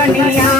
Ada.